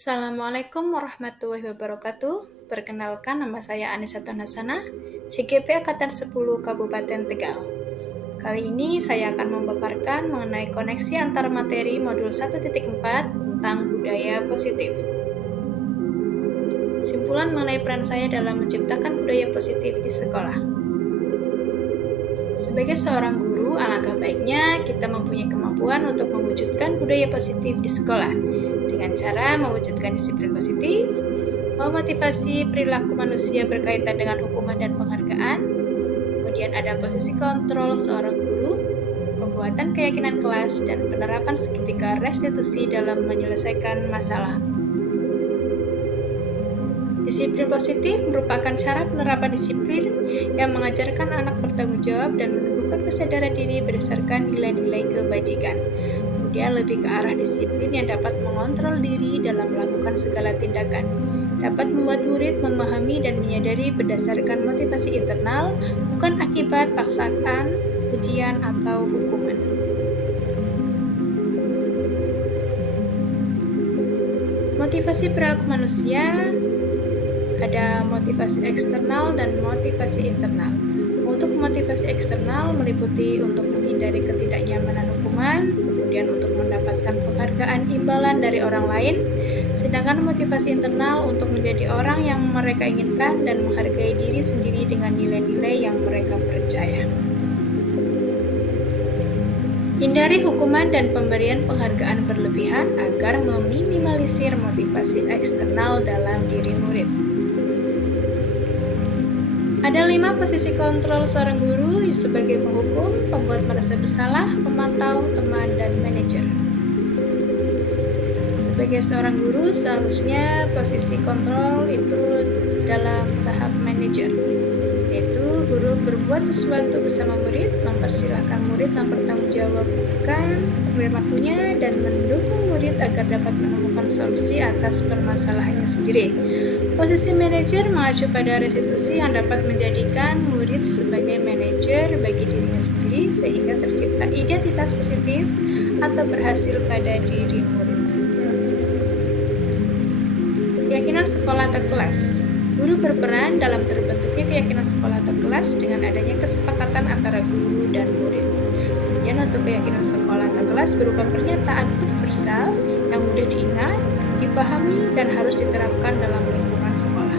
Assalamualaikum warahmatullahi wabarakatuh. Perkenalkan, nama saya Anissa Tonasana, CGP Angkatan 10 Kabupaten Tegal. Kali ini saya akan memaparkan mengenai koneksi antar materi modul 1.4 tentang budaya positif. Simpulan mengenai peran saya dalam menciptakan budaya positif di sekolah. Sebagai seorang guru, alangkah baiknya kita mempunyai kemampuan untuk mewujudkan budaya positif di sekolah dengan cara mewujudkan disiplin positif, memotivasi perilaku manusia berkaitan dengan hukuman dan penghargaan, kemudian ada posisi kontrol seorang guru, pembuatan keyakinan kelas, dan penerapan seketika restitusi dalam menyelesaikan masalah. Disiplin positif merupakan cara penerapan disiplin yang mengajarkan anak bertanggung jawab dan menumbuhkan kesadaran diri berdasarkan nilai-nilai kebajikan. Kemudian lebih ke arah disiplin yang dapat mengontrol diri dalam melakukan segala tindakan, dapat membuat murid memahami dan menyadari berdasarkan motivasi internal, bukan akibat paksaan, ujian, atau hukuman. Motivasi perilaku manusia ada motivasi eksternal dan motivasi internal. Untuk motivasi eksternal meliputi untuk menghindari ketidaknyamanan hukuman, kemudian untuk mendapatkan penghargaan imbalan dari orang lain, sedangkan motivasi internal untuk menjadi orang yang mereka inginkan dan menghargai diri sendiri dengan nilai-nilai yang mereka percaya. Hindari hukuman dan pemberian penghargaan berlebihan agar meminimalisir motivasi eksternal dalam diri murid. Ada 5 posisi kontrol seorang guru sebagai penghukum, pembuat merasa bersalah, pemantau, teman, dan manajer. Sebagai seorang guru, seharusnya posisi kontrol itu dalam tahap manajer, yaitu guru berbuat sesuatu bersama murid, mempersilahkan murid mempertanggungjawabkan perilakunya, dan mendukung murid agar dapat menemukan solusi atas permasalahannya sendiri. Posisi manajer mengacu pada restitusi yang dapat menjadikan murid sebagai manajer bagi dirinya sendiri sehingga tercipta identitas positif atau berhasil pada diri murid. Keyakinan sekolah atau kelas. Guru berperan dalam terbentuknya keyakinan sekolah atau kelas dengan adanya kesepakatan antara guru dan murid. Kemudian untuk keyakinan sekolah atau kelas berupa pernyataan universal yang mudah diingat, dipahami, dan harus diterapkan dalam lingkungan sekolah.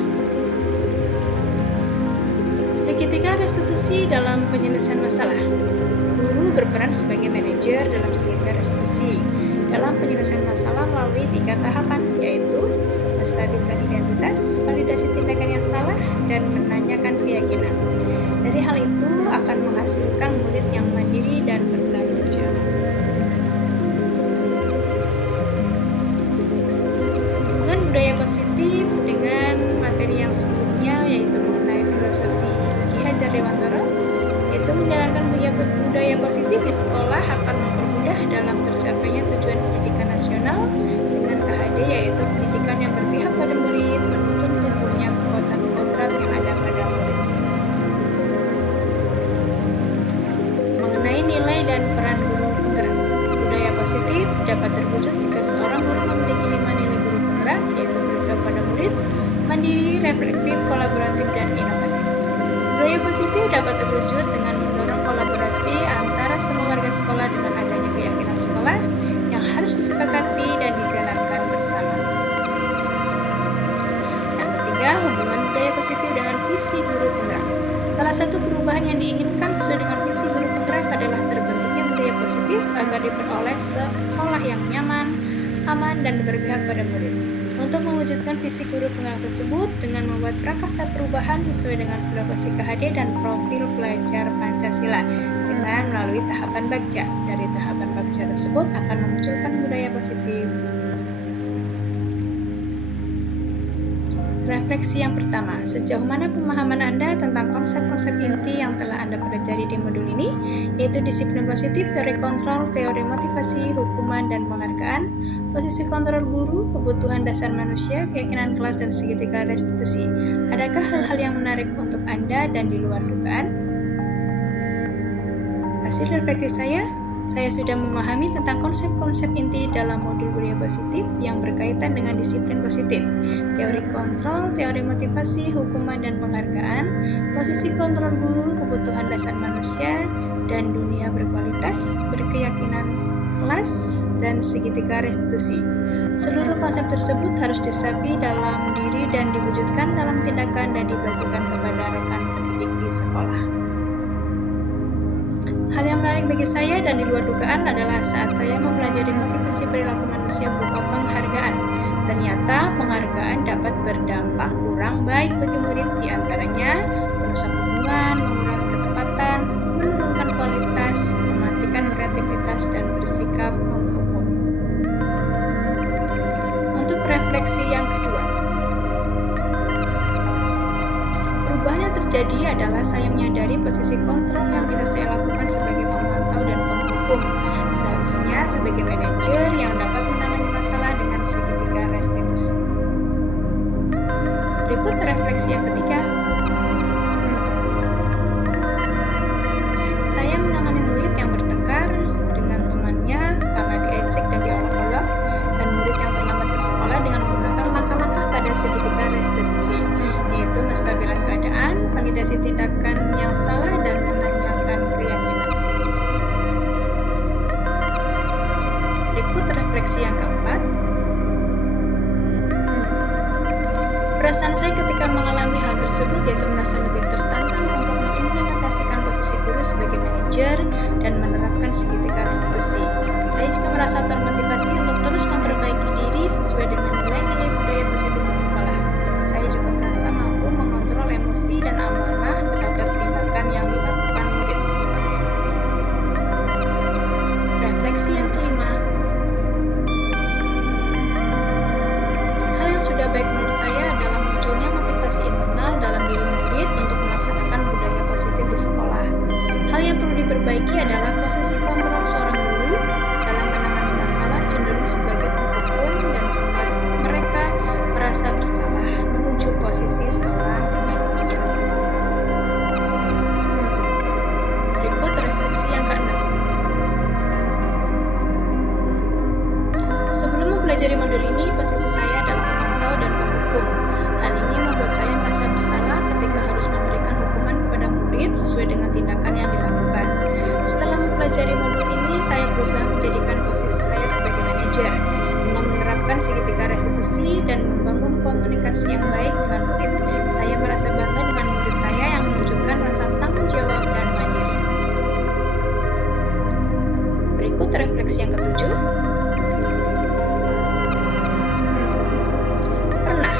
Segitiga restitusi dalam penyelesaian masalah. Guru berperan sebagai manajer dalam segitiga restitusi dalam penyelesaian masalah melalui 3 tahapan, yaitu menstabilkan identitas, validasi tindakan yang salah, dan menanyakan keyakinan. Dari hal itu akan menghasilkan murid yang mandiri dan bertanggung jawab. Hubungan budaya positif dengan materi yang sebelumnya, yaitu mengenai filosofi Ki Hajar Dewantara, yaitu menjalankan budaya positif di sekolah akan mempermudah dalam tercapainya tujuan pendidikan nasional dengan KHD, yaitu pendidikan yang berpihak pada murid, menuntun tumbuhnya kekuatan kodrat yang ada pada murid. Mengenai nilai dan peran guru penggerak, budaya positif dapat terwujud jika seorang guru memiliki 5 nilai guru penggerak, yaitu berpihak pada murid, mandiri, reflektif, kolaboratif, dan inovatif. Budaya positif dapat terwujud dengan mendorong kolaborasi antara semua warga sekolah dengan adanya keyakinan sekolah yang harus disepakati dan dijalankan bersama. Yang ketiga, hubungan budaya positif dengan visi guru penggerak. Salah satu perubahan yang diinginkan sesuai dengan visi guru penggerak adalah terbentuknya budaya positif agar diperoleh sekolah yang nyaman, aman, dan berpihak pada murid. Untuk mewujudkan visi guru penggerak tersebut dengan membuat prakarsa perubahan sesuai dengan filosofi KHD dan profil pelajar Pancasila dengan melalui tahapan bagja. Dari tahapan bagja tersebut akan memunculkan budaya positif. Refleksi yang pertama, sejauh mana pemahaman Anda tentang konsep-konsep inti yang telah Anda pelajari di modul ini, yaitu disiplin positif, teori kontrol, teori motivasi, hukuman, dan penghargaan, posisi kontrol guru, kebutuhan dasar manusia, keyakinan kelas, dan segitiga restitusi. Adakah hal-hal yang menarik untuk Anda dan di luar dugaan? Hasil refleksi saya, Saya sudah memahami tentang konsep-konsep inti dalam modul budaya positif yang berkaitan dengan disiplin positif, teori kontrol, teori motivasi, hukuman dan penghargaan, posisi kontrol guru, kebutuhan dasar manusia, dan dunia berkualitas, berkeyakinan kelas, dan segitiga restitusi. Seluruh konsep tersebut harus disapi dalam diri dan diwujudkan dalam tindakan dan dibagikan kepada rekan pendidik di sekolah. Hal yang menarik bagi saya dan di luar dugaan adalah saat saya mempelajari motivasi perilaku manusia berupa penghargaan. Ternyata penghargaan dapat berdampak kurang baik bagi murid, diantaranya merusak hubungan, mengurangi ketepatan, menurunkan kualitas, mematikan kreativitas, dan bersikap menghukum. Untuk refleksi yang kedua, perubahan yang terjadi adalah saya menyadari posisi kontrol yang bisa saya lakukan sebagai pemantau dan penghukum. Seharusnya sebagai manajer yang dapat menangani masalah dengan segitiga restitusi. Berikut refleksi yang ketiga. Saya menangani murid yang bertengkar dengan temannya karena diejek dan diolok-olok, dan murid yang terlambat ke sekolah dengan menggunakan langkah-langkah pada segitiga restitusi, yaitu menstabilkan keadaan, validasi tindakan yang salah, dan menanyakan keyakinan. Berikut refleksi yang keempat. Perasaan saya ketika mengalami hal tersebut yaitu merasa lebih tertantang untuk mengimplementasikan posisi guru sebagai manajer dan menerapkan segitiga restitusi. Saya juga merasa termotivasi untuk terus memperbaiki diri sesuai dengan nilai-nilai budaya positif di sekolah. Saya juga merasa mampu mengontrol emosi dan amanah terhadap tindakan yang dilakukan murid. Refleksi yang kelima. Hal yang sudah baik menurut saya adalah munculnya motivasi internal dalam diri murid untuk melaksanakan budaya positif di sekolah. Hal yang perlu diperbaiki adalah posisi kontrol seorang guru dalam menangani masalah cenderung sebagai penghukum dan membuat mereka merasa bersalah menuju posisi seorang manajer. Berikut refleksi yang keenam. Sebelum mempelajari modul ini, posisi saya adalah pemantau dan penghukum. Hal ini membuat saya merasa bersalah ketika harus memberikan hukuman kepada murid sesuai dengan tindakan yang dilakukan. Setelah mempelajari modul ini, saya berusaha menjadikan posisi saya sebagai manajer dengan menerapkan segitiga restitusi dan membangun komunikasi yang baik dengan murid. Saya merasa bangga dengan murid saya yang menunjukkan rasa tanggung jawab dan mandiri. Berikut refleksi yang ketujuh. Pernah,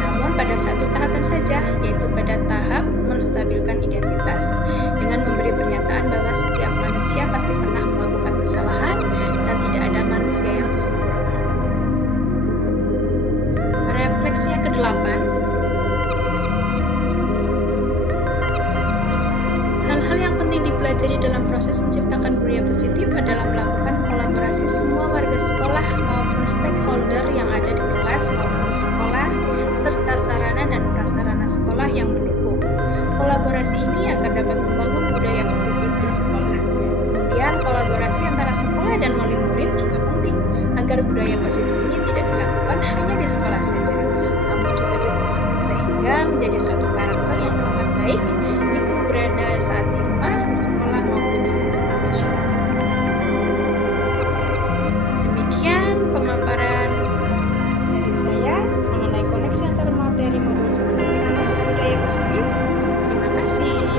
namun pada satu tahapan saja, yaitu pada tahap menstabilkan identitas, dengan memberi pernyataan bahwa setiap manusia pasti pernah melakukan kesalahan dan tidak ada manusia yang sempurna. Refleksi yang kedelapan. Hal-hal yang penting dipelajari dalam proses menciptakan budaya positif adalah melakukan kolaborasi semua warga sekolah maupun stakeholder yang ada di kelas maupun di sekolah, serta sarana dan prasarana sekolah yang mendukung. Kolaborasi ini akan dapat membangun budaya positif di sekolah. Kemudian kolaborasi antara sekolah dan wali murid juga penting agar budaya positif ini tidak dilakukan hanya di sekolah saja, namun juga di rumah, sehingga menjadi suatu karakter yang melekat baik, itu berada saat di rumah, di sekolah maupun di lingkungan masyarakat. Demikian pemaparan dari saya mengenai koneksi antara materi modul 1.4 budaya positif. Terima kasih.